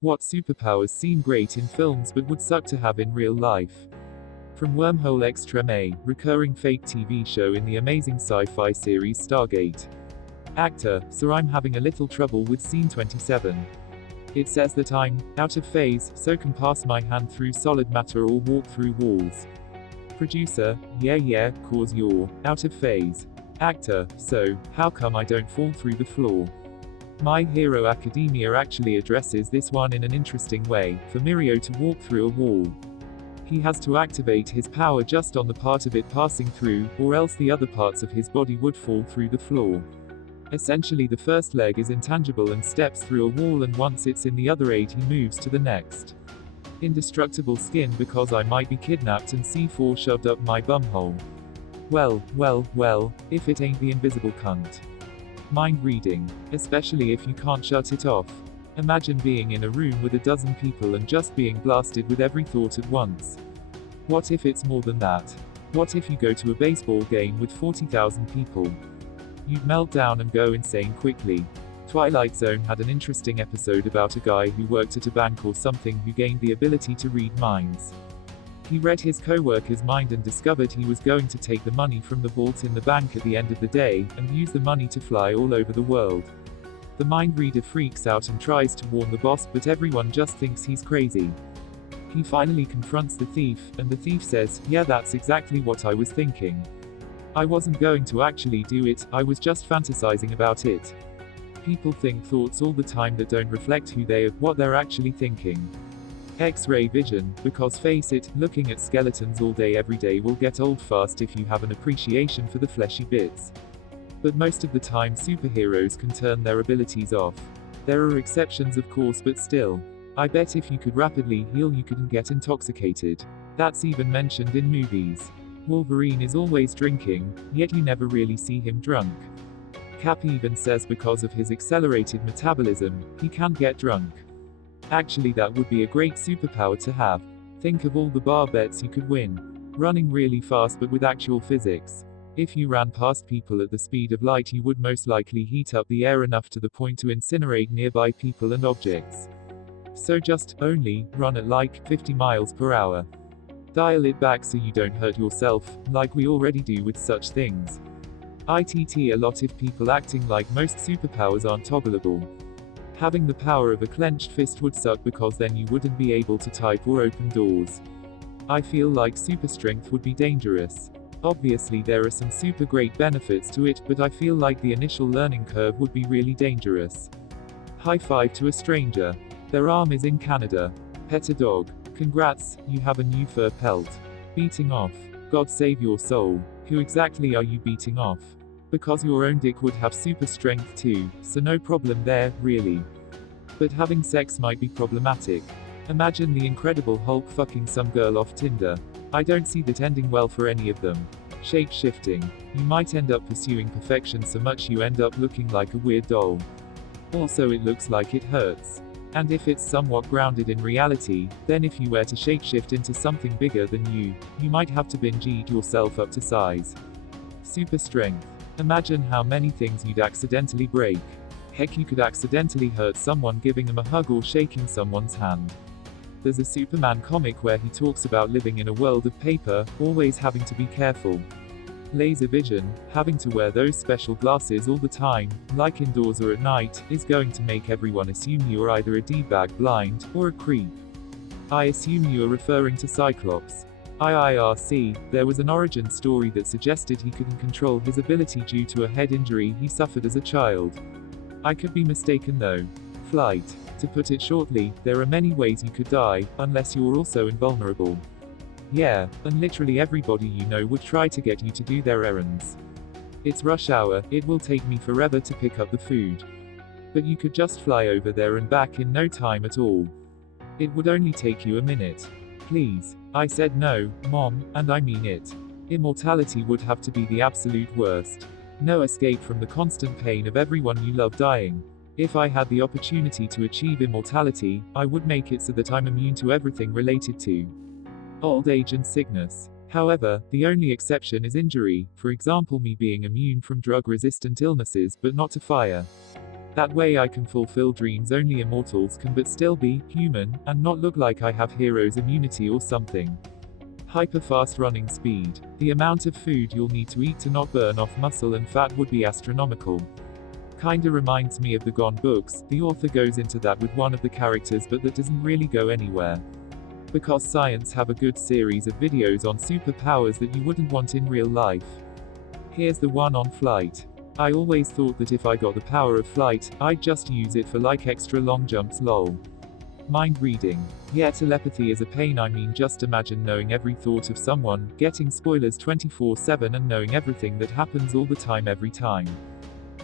What superpowers seem great in films but would suck to have in real life? From Wormhole Extreme, recurring fake TV show in the amazing sci-fi series Stargate. Actor, so I'm having a little trouble with scene 27. It says that I'm out of phase, so can pass my hand through solid matter or walk through walls. Producer, yeah, cause you're out of phase. Actor, so how come I don't fall through the floor? My Hero Academia actually addresses this one in an interesting way, for Mirio to walk through a wall. He has to activate his power just on the part of it passing through, or else the other parts of his body would fall through the floor. Essentially the first leg is intangible and steps through a wall, and once it's in the other aid he moves to the next. Indestructible skin because I might be kidnapped and C4 shoved up my bumhole. Well, if it ain't the invisible cunt. Mind reading, especially if you can't shut it off. Imagine being in a room with a dozen people and just being blasted with every thought at once. What if it's more than that? What if you go to a baseball game with 40,000 people? You'd melt down and go insane quickly. Twilight Zone had an interesting episode about a guy who worked at a bank or something who gained the ability to read minds. He read his co-worker's mind and discovered he was going to take the money from the vault in the bank at the end of the day, and use the money to fly all over the world. The mind reader freaks out and tries to warn the boss, but everyone just thinks he's crazy. He finally confronts the thief, and the thief says, "Yeah, that's exactly what I was thinking. I wasn't going to actually do it, I was just fantasizing about it." People think thoughts all the time that don't reflect who they are, what they're actually thinking. X-ray vision, because face it, looking at skeletons all day every day will get old fast if you have an appreciation for the fleshy bits. But most of the time superheroes can turn their abilities off. There are exceptions of course, but still. I bet if you could rapidly heal you couldn't get intoxicated. That's even mentioned in movies. Wolverine is always drinking, yet you never really see him drunk. Cap even says because of his accelerated metabolism, he can't get drunk. Actually that would be a great superpower to have. Think of all the bar bets you could win. Running really fast but with actual physics. If you ran past people at the speed of light you would most likely heat up the air enough to the point to incinerate nearby people and objects. So just, only, run at like, 50 miles per hour. Dial it back so you don't hurt yourself, like we already do with such things. ITT a lot if people acting like most superpowers aren't toggleable. Having the power of a clenched fist would suck because then you wouldn't be able to type or open doors. I feel like super strength would be dangerous. Obviously there are some super great benefits to it, but I feel like the initial learning curve would be really dangerous. High five to a stranger. Their arm is in Canada. Pet a dog. Congrats, you have a new fur pelt. Beating off. God save your soul. Who exactly are you beating off? Because your own dick would have super strength too, so no problem there, really. But having sex might be problematic. Imagine the Incredible Hulk fucking some girl off Tinder. I don't see that ending well for any of them. Shape-shifting. You might end up pursuing perfection so much you end up looking like a weird doll. Also it looks like it hurts. And if it's somewhat grounded in reality, then if you were to shapeshift into something bigger than you might have to binge eat yourself up to size. Super strength. Imagine how many things you'd accidentally break. Heck, you could accidentally hurt someone giving them a hug or shaking someone's hand. There's a Superman comic where he talks about living in a world of paper, always having to be careful. Laser vision, having to wear those special glasses all the time, like indoors or at night, is going to make everyone assume you're either a D-bag blind, or a creep. I assume you're referring to Cyclops. IIRC, there was an origin story that suggested he couldn't control his ability due to a head injury he suffered as a child. I could be mistaken though. Flight. To put it shortly, there are many ways you could die, unless you're also invulnerable. Yeah, and literally everybody you know would try to get you to do their errands. It's rush hour, it will take me forever to pick up the food. But you could just fly over there and back in no time at all. It would only take you a minute. Please. I said no, Mom, and I mean it. Immortality would have to be the absolute worst. No escape from the constant pain of everyone you love dying. If I had the opportunity to achieve immortality, I would make it so that I'm immune to everything related to old age and sickness. However, the only exception is injury, for example me being immune from drug-resistant illnesses but not to fire. That way I can fulfill dreams only immortals can, but still be human, and not look like I have hero's immunity or something. Hyper-fast running speed. The amount of food you'll need to eat to not burn off muscle and fat would be astronomical. Kinda reminds me of the Gone books. The author goes into that with one of the characters, but that doesn't really go anywhere. Because science have a good series of videos on superpowers that you wouldn't want in real life. Here's the one on flight. I always thought that if I got the power of flight, I'd just use it for like extra long jumps lol. Mind reading. Yeah, telepathy is a pain. I mean, just imagine knowing every thought of someone, getting spoilers 24/7 and knowing everything that happens all the time every time.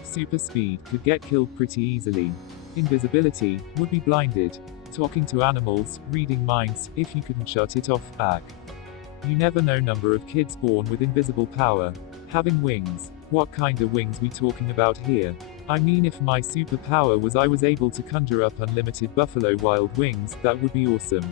Super speed could get killed pretty easily. Invisibility would be blinded. Talking to animals, reading minds, if you couldn't shut it off, back. You never know number of kids born with invisible power. Having wings. What kind of wings we talking about here? I mean, if my superpower was I was able to conjure up unlimited buffalo wild wings, that would be awesome.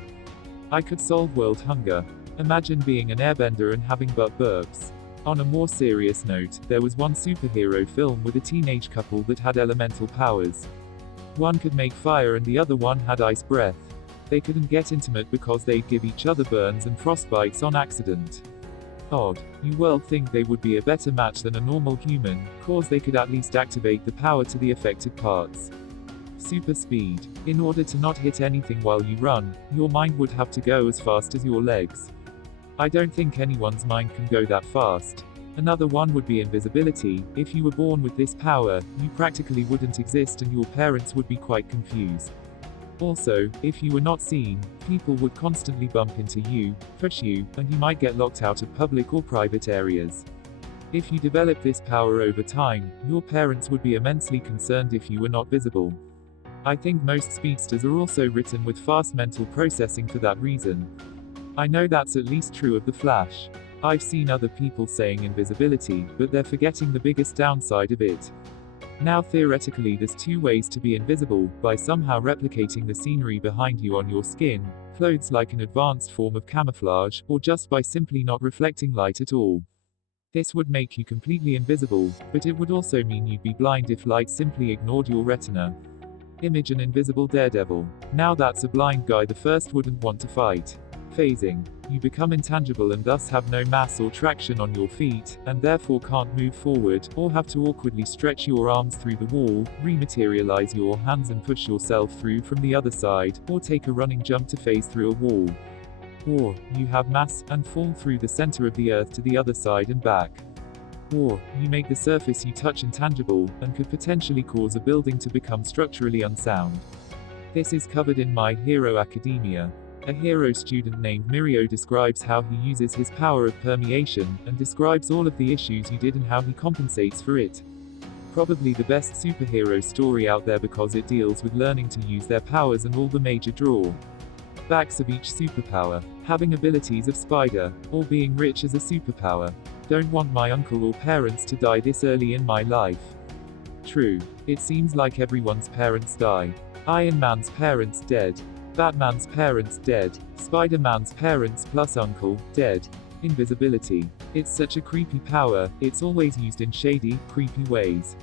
I could solve world hunger. Imagine being an airbender and having butt burps. On a more serious note, there was one superhero film with a teenage couple that had elemental powers. One could make fire and the other one had ice breath. They couldn't get intimate because they'd give each other burns and frostbites on accident. Odd. You world think they would be a better match than a normal human, cause they could at least activate the power to the affected parts. Super speed. In order to not hit anything while you run, your mind would have to go as fast as your legs. I don't think anyone's mind can go that fast. Another one would be invisibility. If you were born with this power, you practically wouldn't exist and your parents would be quite confused. Also, if you were not seen, people would constantly bump into you, push you, and you might get locked out of public or private areas. If you develop this power over time, your parents would be immensely concerned if you were not visible. I think most speedsters are also written with fast mental processing for that reason. I know that's at least true of the Flash. I've seen other people saying invisibility, but they're forgetting the biggest downside of it. Now theoretically there's two ways to be invisible, by somehow replicating the scenery behind you on your skin, clothes like an advanced form of camouflage, or just by simply not reflecting light at all. This would make you completely invisible, but it would also mean you'd be blind if light simply ignored your retina. Image an invisible daredevil. Now that's a blind guy the first wouldn't want to fight. Phasing. You become intangible and thus have no mass or traction on your feet, and therefore can't move forward, or have to awkwardly stretch your arms through the wall, rematerialize your hands and push yourself through from the other side, or take a running jump to phase through a wall. Or, you have mass, and fall through the center of the earth to the other side and back. Or, you make the surface you touch intangible, and could potentially cause a building to become structurally unsound. This is covered in My Hero Academia. A hero student named Mirio describes how he uses his power of permeation, and describes all of the issues he did and how he compensates for it. Probably the best superhero story out there because it deals with learning to use their powers and all the major drawbacks of each superpower. Having abilities of spider, or being rich as a superpower. Don't want my uncle or parents to die this early in my life. True. It seems like everyone's parents die. Iron Man's parents dead. Batman's parents dead. Spider-Man's parents plus uncle, dead. Invisibility. It's such a creepy power, it's always used in shady, creepy ways.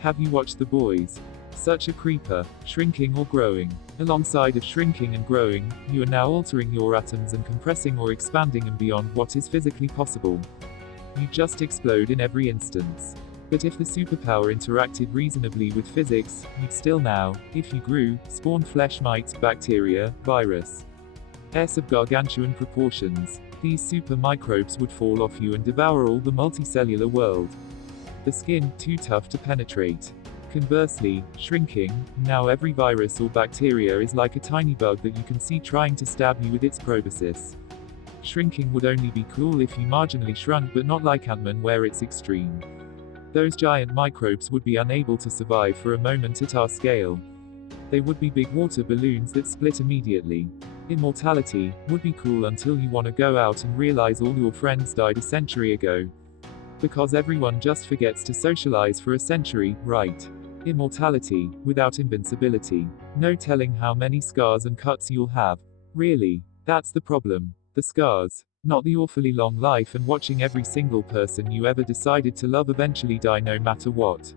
Have you watched The Boys? Such a creeper. Shrinking or growing. Alongside of shrinking and growing, you are now altering your atoms and compressing or expanding and beyond what is physically possible. You just explode in every instance. But if the superpower interacted reasonably with physics, you'd still now, if you grew, spawn flesh mites, bacteria, virus. S of gargantuan proportions. These super microbes would fall off you and devour all the multicellular world. The skin, too tough to penetrate. Conversely, shrinking, now every virus or bacteria is like a tiny bug that you can see trying to stab you with its proboscis. Shrinking would only be cool if you marginally shrunk, but not like Ant-Man where it's extreme. Those giant microbes would be unable to survive for a moment at our scale. They would be big water balloons that split immediately. Immortality would be cool until you want to go out and realize all your friends died a century ago. Because everyone just forgets to socialize for a century, right? Immortality, without invincibility. No telling how many scars and cuts you'll have. Really. That's the problem. The scars. Not the awfully long life and watching every single person you ever decided to love eventually die no matter what.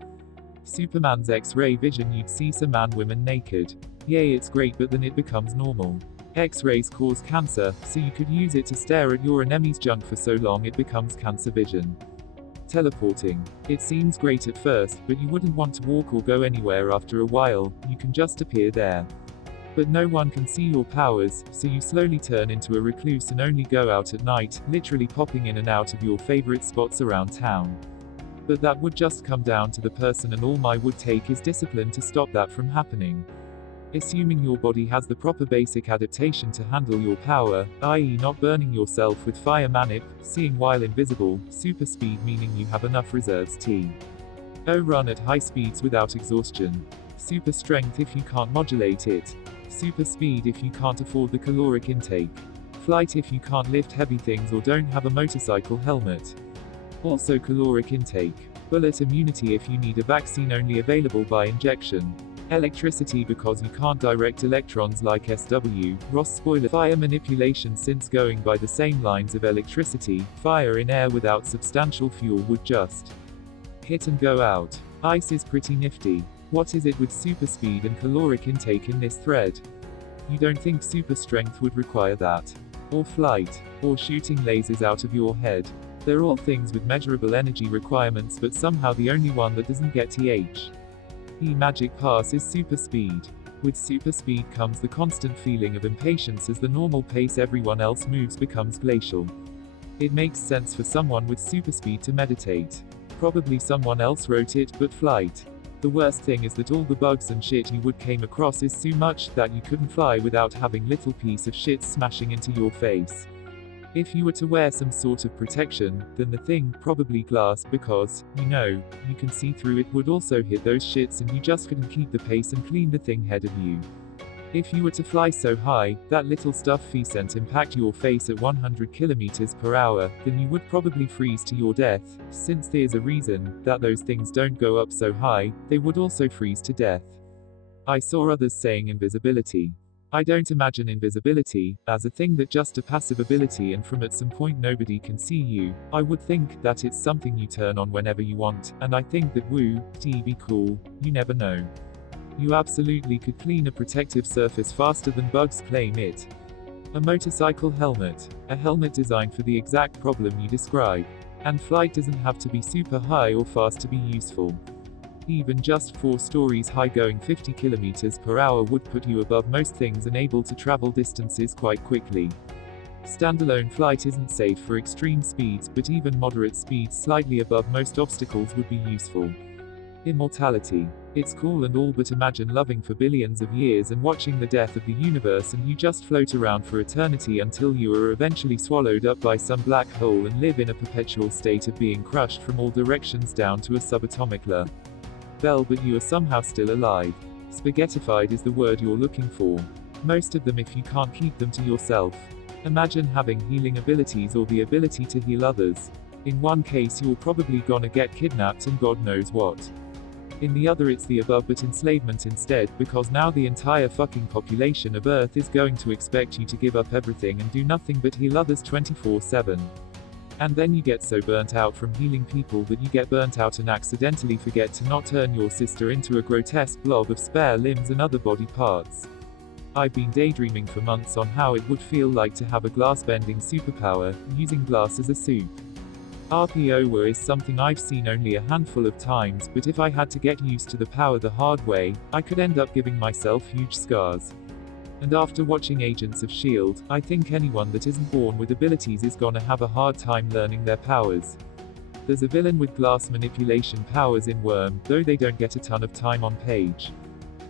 Superman's X-ray vision, you'd see some women naked. Yay, it's great, but then it becomes normal. X-rays cause cancer, so you could use it to stare at your enemy's junk for so long it becomes cancer vision. Teleporting. It seems great at first, but you wouldn't want to walk or go anywhere after a while, you can just appear there. But no one can see your powers, so you slowly turn into a recluse and only go out at night, literally popping in and out of your favorite spots around town. But that would just come down to the person, and all my would take is discipline to stop that from happening. Assuming your body has the proper basic adaptation to handle your power, i.e. not burning yourself with fire manip, seeing while invisible, super speed meaning you have enough reserves to run at high speeds without exhaustion. Super strength if you can't modulate it. Super speed if you can't afford the caloric intake. Flight if you can't lift heavy things or don't have a motorcycle helmet. Also caloric intake. Bullet immunity if you need a vaccine only available by injection. Electricity because you can't direct electrons like SW, Ross spoiler. Fire manipulation since going by the same lines of electricity, fire in air without substantial fuel would just hit and go out. Ice is pretty nifty. What is it with super speed and caloric intake in this thread? You don't think super strength would require that? Or flight? Or shooting lasers out of your head? They're all things with measurable energy requirements, but somehow the only one that doesn't get magic pass is super speed. With super speed comes the constant feeling of impatience as the normal pace everyone else moves becomes glacial. It makes sense for someone with super speed to meditate. Probably someone else wrote it, but flight. The worst thing is that all the bugs and shit you would came across is so much that you couldn't fly without having little piece of shit smashing into your face. If you were to wear some sort of protection, then the thing, probably glass, because, you can see through it, would also hit those shits and you just couldn't keep the pace and clean the thing ahead of you. If you were to fly so high, that little stuff sent impact your face at 100 km/h, then you would probably freeze to your death. Since there's a reason that those things don't go up so high, they would also freeze to death. I saw others saying invisibility. I don't imagine invisibility as a thing that just a passive ability and from at some point nobody can see you. I would think that it's something you turn on whenever you want, and I think that be cool, you never know. You absolutely could clean a protective surface faster than bugs claim it. A motorcycle helmet. A helmet designed for the exact problem you describe. And flight doesn't have to be super high or fast to be useful. Even just 4 stories high going 50 km/h would put you above most things and able to travel distances quite quickly. Standalone flight isn't safe for extreme speeds, but even moderate speeds slightly above most obstacles would be useful. Immortality. It's cool and all, but imagine loving for billions of years and watching the death of the universe and you just float around for eternity until you are eventually swallowed up by some black hole and live in a perpetual state of being crushed from all directions down to a subatomic level, but you are somehow still alive. Spaghettified is the word you're looking for. Most of them if you can't keep them to yourself. Imagine having healing abilities or the ability to heal others. In one case you're probably gonna get kidnapped and God knows what. In the other it's the above but enslavement instead, because now the entire fucking population of Earth is going to expect you to give up everything and do nothing but heal others 24/7. And then you get so burnt out from healing people that you get burnt out and accidentally forget to not turn your sister into a grotesque blob of spare limbs and other body parts. I've been daydreaming for months on how it would feel like to have a glass-bending superpower, using glass as a soup. RPO is something I've seen only a handful of times, but if I had to get used to the power the hard way, I could end up giving myself huge scars. And after watching Agents of S.H.I.E.L.D., I think anyone that isn't born with abilities is gonna have a hard time learning their powers. There's a villain with glass manipulation powers in Worm, though they don't get a ton of time on page.